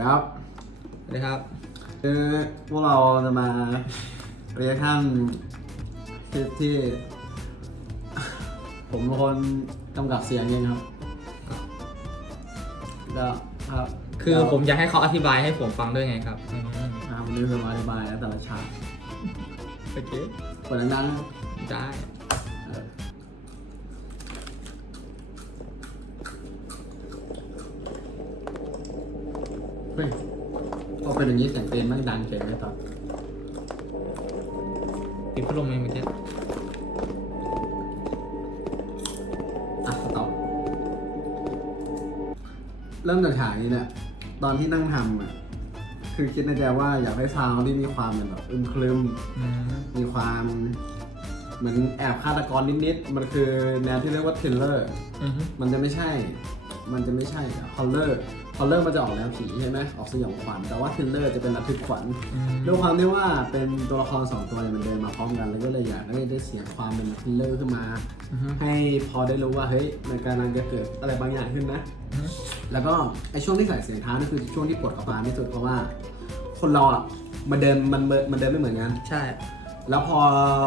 ครับสวัสดีครับคือพวกเราจะมาเรียกท่านคลิปที่ ผมเป็นคนกำกับเสียงเองครับก็ครับคือผมอยากให้เขาอธิบายให้ผมฟังด้วยไงครับอืมอ่าวันนี้จะมาอธิบายแต่ละฉากโอเคเปิดดังๆนะครับได้ เออเฮ้ยพอเป็นอย่างนี้เสียงเต้นแมันดังเก่งเลยต่อปิดพัดลมเองเมื่อกี้อะต่อเริ่มจากฉากนี้เนี่ยตอนที่นั่งทำอะ คือคิดในใจว่าอยากได้ซาวด์ที่มีความเหมือนแบบอึมครึม อืมมีความเหมือนแอบฆาตกรนิดๆ มันคือแนวที่เรียกว่าทริลเลอร์ อืมมันจะไม่ใช่ มันจะไม่ใช่ฮอลเลอร์ฮอลเลอร์มันจะออกแนวผีใช่ไหมออกสยองขวัญแต่ว่าทริลเลอร์จะเป็นระทึกขวัญอืมด้วยความที่ว่าเป็นตัวละครสองตัวเนี่ยมันเดินมาพร้อมกันแล้วก็เลยอยากได้ได้เสียงความเป็นทริลเลอร์ขึ้นมาอืมให้พอได้รู้ว่าเฮ้ยมันกำลังจะเกิดอะไรบางอย่างขึ้นนะอืมแล้วก็ไอช่วงที่ใส่เสียงเท้านี่คือช่วงที่ปวดกระปานที่สุดเพราะว่า คนเราอะมันเดินมันเดินมันเดินไม่เหมือนกันใช่ แล้วพอ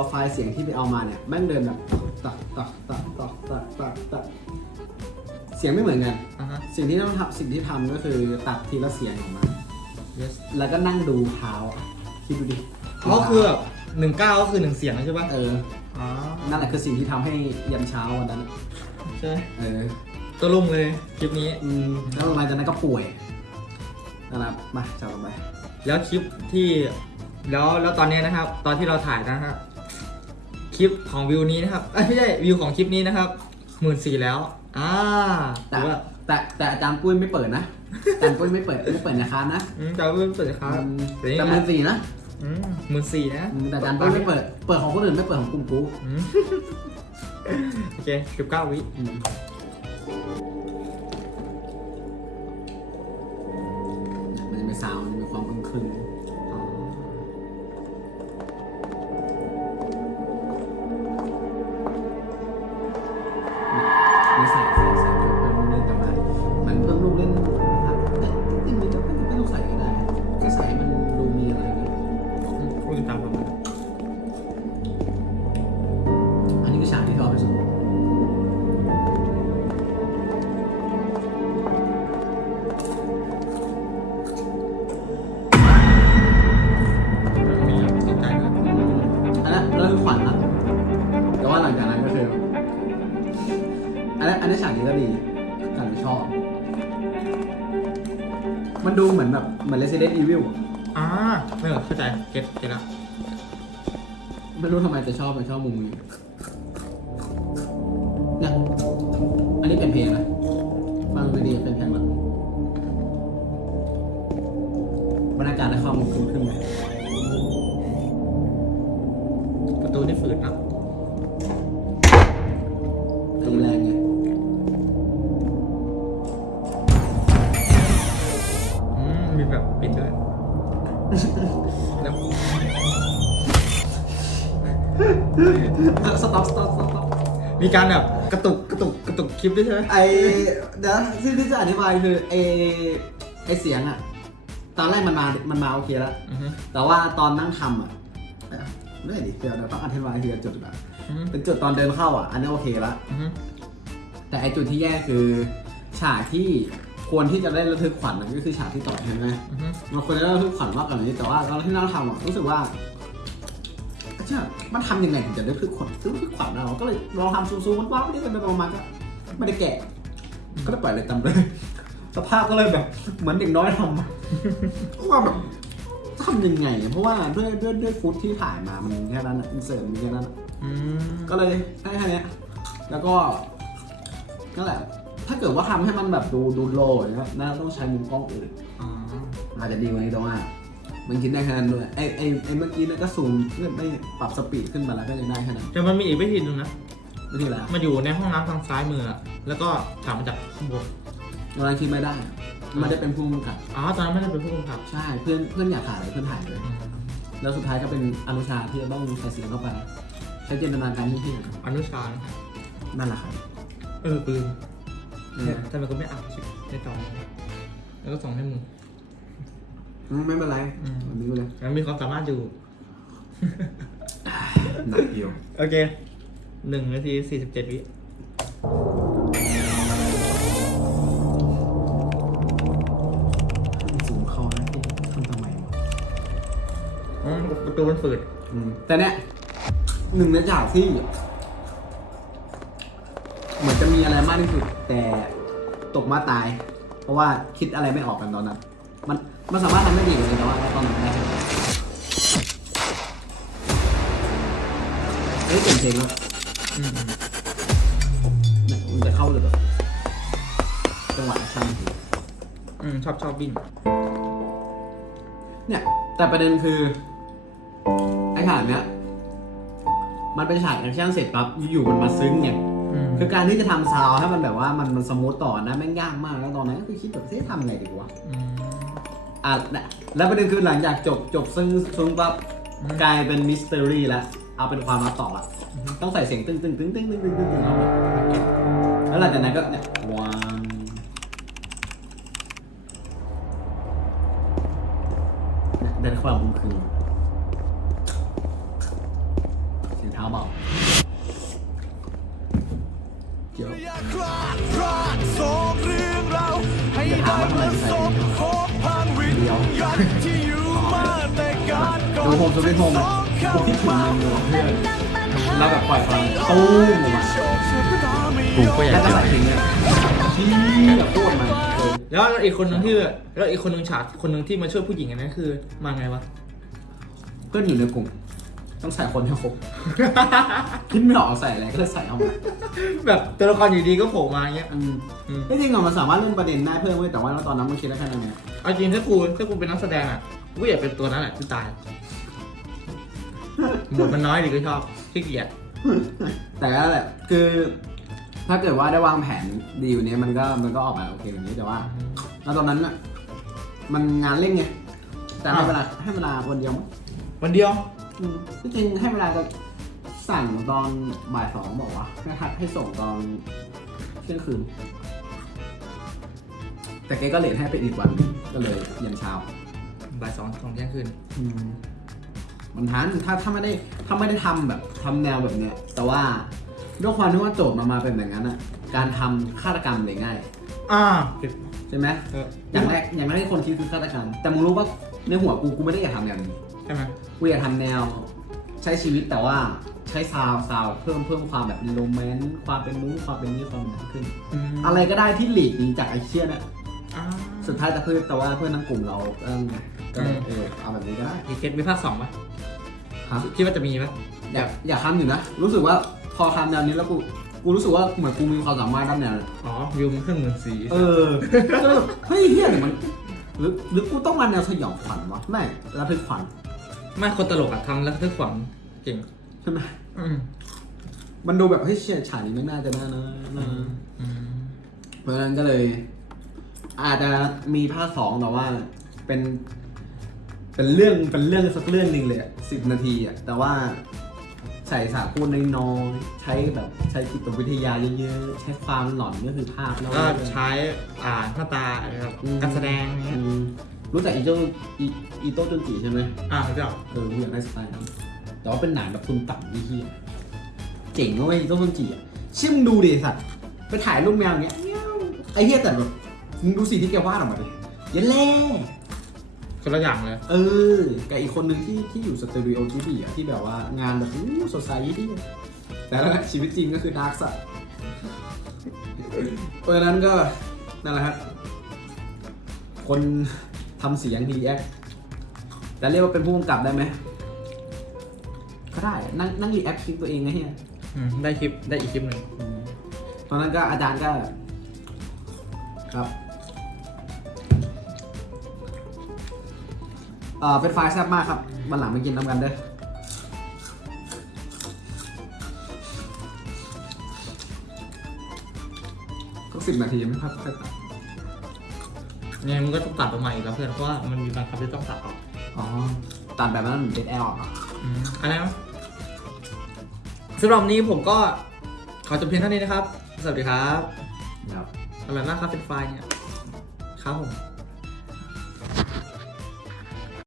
ไฟล์เสียงที่ไปเอามาเนี่ยแม่งเดินแบบตักตักตักตักตักตักตัก เสียงไม่เหมือนกัน อ่าฮะ สิ่งที่ต้องทำสิ่งที่ทำก็คือตัดทีละเสียงออกมา yes แล้วก็นั่งดูเท้าอะคิดดูดิอ๋อคือแบบหนึ่งเก้าก็คือหนึ่งเสียงใช่ป่ะเออ อ๋อนั่นแหละคือสิ่งที่ทำให้ยันเช้าวันนั้นใช่เออตัวลุ่งเลยคลิปนี้ อืมแล้วหลังจากนั้นก็ป่วยนะครับมาจับลงไปแล้วคลิปที่แล้วแล้วตอนเนี้ยนะครับ ตอนที่เราถ่ายนะครับคลิปของวิวนี้นะครับเอ้ยไม่ใช่วิวของคลิปนี้นะครับ หมื่นสี่แล้ว อ่าแต่ถือว่าแต่แต่อาจารย์ปุ้ยไม่เปิดนะอาจารย์ปุ้ยไม่เปิดไม่เปิดนะครับนะอืมแต่ว่าเปิดครับอืมแต่นี่แต่มือสี่นะหมื่นสี่นะอืมแต่อาจารย์ปุ้ยไม่เปิด เปิดของคนอื่นไม่เปิดของกลุ่มกูอืม โอเคสิบเก้าวิ อืม อันนั้นเรื่องขวัญนะแต่ว่าหลังจากนั้นก็คืออันนั้นอันนี้นฉากนี้ก็ดีฉากนี้ชอบ มันดูเหมือนแบบเหมือน Resident Evil อะอ่าไม่เหรอเข้าใจ เก็ตเก็ตละไม่รู้ทำไมแต่ชอบมันชอบมุมนี้ สต็อปสต็อปสต็อปมีการแบบกระตุกกระตุกกระตุกคลิปด้วยใช่ไหมไอเดี๋ยวที่ที่จะอธิบายคือไอไอเสียงอะตอนแรกมันมา มันมาโอเคแล้วอือฮึแต่ว่าตอนนั่งทำอะเอ้ยไม่ดิเดี๋ยวเราต้องอธิบายทีละจุดแบบอือฮึเป็นจุดตอนเดินเข้าอะอันนี้โอเคแล้วอือฮึแต่ไอจุดที่แย่คือฉากที่ ควรที่จะได้ระทึกขวัญน่ะก็คือฉากที่ต่อใช่ไหมอือฮึมันควรจะได้ระทึกขวัญมากกว่านี้แต่ว่าตอนที่เราทำอะรู้สึกว่าเชื่อมันทำยังไงถึงจะได้ระทึกขวัญระทึกขวัญเราก็เลยลองทำซูมๆมันว้าวนี่ไปประมาณก็ไม่ได้แกะ ก็เลยปล่อยเลยตามเลยสภาพก็เลยแบบ เหมือนเด็กน้อยทำอะว่าแบบทำยังไงเพราะว่าด้วยด้วยด้วยฟุตที่ถ่ายมามันแค่นั้นอินเสิร์ตมันแค่นั้นอะ อืมก็เลยได้แค่เนี้ยแล้วก็นั่นแหละ ถ้าเกิดว่าทำให้มันแบบดูดูโลอย่างเงี้ยน่าต้องใช้มุมกล้องอื่นอ๋ออาจจะดีกว่านี้แต่ว่า มันคิดได้แค่นั้นด้วยไอไอไอเมื่อกี้เนี่ยก็ซูมเพื่อไม่ปรับสปีดขึ้นมาแล้วก็ยังได้แค่นั้นแต่มันมีอีกวิธีหนึงนะ ไม่ใช่แล้วมาอยู่ในห้องน้ำทางซ้ายมืออะแล้วก็ถามมาจากข้างบนกำลังคิดไม่ได้อะไม่ได้เป็นผู้กำกับ อ๋อตอนนั้นไม่ได้เป็นผู้กำกับใช่เพื่อนเพื่อนอยากถ่ายอะไรเพื่อนถ่ายเลยอืมแล้วสุดท้ายก็เป็นอนุชาที่จะต้องใส่เสียงเข้าไปใช้จินตนาการที่เที่อนุชานะนั่นแหละครับ เออปืน เออทำไมก็ไม่อ่านชื่อในตอนแล้วก็ส่งให้มึงอืมไม่เป็นไรอืมวันนี้ไปเลยมันมีความสามารถอยู่ หนักเดียวโอเคหนึ่งนาทีสี่สิบเจ็ดวิสูงคอนะพี่ทำทำไมวะอืมประตูมันฝืดอืมแต่เนี้ยหนึ่งในฉากที่ เหมือนจะมีอะไรมากที่สุด แต่ตกมาตาย เพราะว่าคิดอะไรไม่ออกกันตอนนั้น มันมันสามารถทำได้ดีกว่านี้แต่ว่าตอนนั้นไม่ได้เฮ้ยเก่งเพลงแล้วอืมอืมเนี่ยมันจะเข้าเลยแบบจังหวะแอคชั่นดีอืมชอบชอบวิ่งเนี่ย แต่ประเด็นคือ ไอ้ฉากเนี้ย มันเป็นฉากแอคชั่นเสร็จปั๊บอยู่ๆมันมาซึ้งไงอืม คือการที่จะทำซาวให้มันแบบว่ามันมันสมูทต่อนะแม่งยากมากแล้วตอนนั้นก็คือคิดแบบเฮ้ยทำไงดีวะอ่าแล้วประเด็นคือหลังจากจบจบซึ่งซึ่งปั๊บกลายเป็นมิสเตอรี่ละเอาเป็นความมาต่อละต้องใส่เสียงตึ้งตึ้งตึ้งตึ้งตึ้งตึ้งตึ้งเข้าแล้วหลังจากนั้นก็เนี่ยวางได้ความคุ้มคืนเสียงเท้าเบา เจียวดูโฮมสวิตโฮมพวกที่ถึงมันอยู่เพื่อนแล้วแบบปล่อยพลังตู้มกูก็อยากแล้วก็เจอใส่เนี่ยชี้แบบโคตมาแล้วอีกคนนึงที่แล้วอีกคนนึงฉากคนนึงที่มาช่วยผู้หญิงอันนั้นคือมาไงวะ ก็อยู่ในกลุ่ม ต้องใส่คนให้ครบ คิดไม่ออกใส่อะไรก็เลยใส่เอามาแบบตัวละครอยู่ดีก็โผล่มาอย่างเงี้ย อืมอืม ที่จริงอะมันสามารถเล่นประเด็นได้เพิ่มเว้ยแต่ว่าตอนนั้นมึงคิดได้แค่นั้นไงเอาจริงถ้ากูถ้ากูเป็นนักแสดงอะกูอยากเป็นตัวนั้นแหละที่ตายบทมันน้อยดีก็ชอบขี้เกียจแต่ก็แหละคือ ถ้าเกิดว่าได้วางแผนดีอยู่เนี้ยมันก็มันก็ออกมาโอเคแบบนี้แต่ว่าแล้วตอนนั้นอะมันงานเร่งไงแต่ให้เวลาให้เวลาวันเดียวมั้งวันเดียวอืม ที่จริงให้เวลาจะสั่งตอนบ่ายสองบอกว่าให้ทัดให้ส่งตอนเที่ยงคืน แต่แกก็เลทให้ไปอีกวันก็เลยยันเช้า บ่ายสองสองเที่ยงคืนมันทันถ้าถ้าไม่ได้ถ้าไม่ได้ทำแบบทำแนวแบบเนี้ย แต่ว่าด้วยความที่ว่าโจทย์มันมาเป็นแบบนั้นอะการทำฆาตกรรมเลยง่าย อ่าใช่ไหมเอออย่างแรกอย่างแรกที่คนคิดคือฆาตกรรมแต่มึงรู้ว่าในหัวกูกูไม่ได้อยากทำแนวนี้ใช่ไหมกูอยากทำแนว ใช้ชีวิตแต่ว่าใช้ซาวซาวเพิ่มเพิ่มความแบบโรแมนต์ความเป็นนู้นความเป็นนี้ความนั้นขึ้นมอะไรก็ได้ที่หลีกหนีจากไอ้เชี่ยเนี่ยอ่าสุดท้ายแต่เพื่อนแต่ว่าเพื่อนทั้งกลุ่มเราเออก็เลยอืมเออเอาแบบนี้ก็ได้อีเกตมีภาคสองปะครับคิดว่าจะมีปะอยากอยากทำอยู่นะ รู้สึกว่าพอทำแนวนี้แล้วกูกูรู้สึกว่าเหมือนกูมีความสามารถด้านแนวนั้นอ๋อวิวมันขึ้นหมื่นสี่เออก็เลยแบบเฮ้ยเฮียหรือมันหรือหรือกูต้องมาแนวสยองขวัญวะไม่ระทึกขวัญ ไม่คนตลกอะทำแล้วทึกขวัญเก่งใช่ไหมอืมมันดูแบบเฮ้ยเชี่ยฉากนี้ไม่น่าจะน่านะน่าอืมเพราะฉะนั้นก็เลย อาจจะมีภาคสองแต่ว่าเป็น เป็นเรื่องเป็นเรื่องสักเรื่องหนึ่งเลยสิบนาทีอะแต่ว่าใส่สาพูดน้อยๆใช้แบบใช้จิตวิทยาเยอะๆ ใช้ความหลอนก็คือภาพแล้วก็ใช้อ่าหน้าตานะครับการแสดงเนี้อืยม รู้จักอีโต้อีอีโต้จุนจิใช่ไหมอ่าเจ้าเออกูอยากได้สไตล์นั้นแต่ว่าเป็นหนังแบบทุนต่ำนี่เฮียเจ๋งนะเว้ยอีโต้จุนจิอะเชื่อมึงดูดิสัตว์ไปถ่ายรูปแมวอย่างเงี้ยเงี้ยวไอ้เฮียแต่แบบมึงดูสีที่แกวาดออกมาดิเยันแล่คนละอย่างเลย เออกับอีกคนหนึ่งที่ที่อยู่สตูดิโอทูบีอะที่แบบว่างานแบบอู้สดใสที่แต่ละชีวิตจริงก็คือดาร์กสัตว์เพราะฉะนั้นก็นั่นแหละครับคน ทำเสียงดีแอคแต่เรียกว่าเป็นผู้กำกับได้ไหมก็ได้นั่งนั่งรีแอคคลิปตัวเองไงเฮียอืมได้คลิปได้อีกคลิปหนึ่งตอนนั้นก็อาจารย์ก็ ครับเอ่อเป็นไฟล์แซ่บมากครับวันหลังมากินน้ำกันเด้อก็สิบนาทีไหมครับค่อยตัด เนี่ยมันก็ต้องตัดออกมาอีกแล้วเพื่อนเพราะว่ามันมีบางคำที่ต้องตัดออกอ๋อ ตัดแบบนั้นเด็ดแอลอะอืมอะไรนะสำหรับวันนี้ผมก็ขอจบเพียงเท่านี้นะครับ สวัสดีครับ ครับ อร่อยมากครับเป็นไฟล์เนี่ยครับผม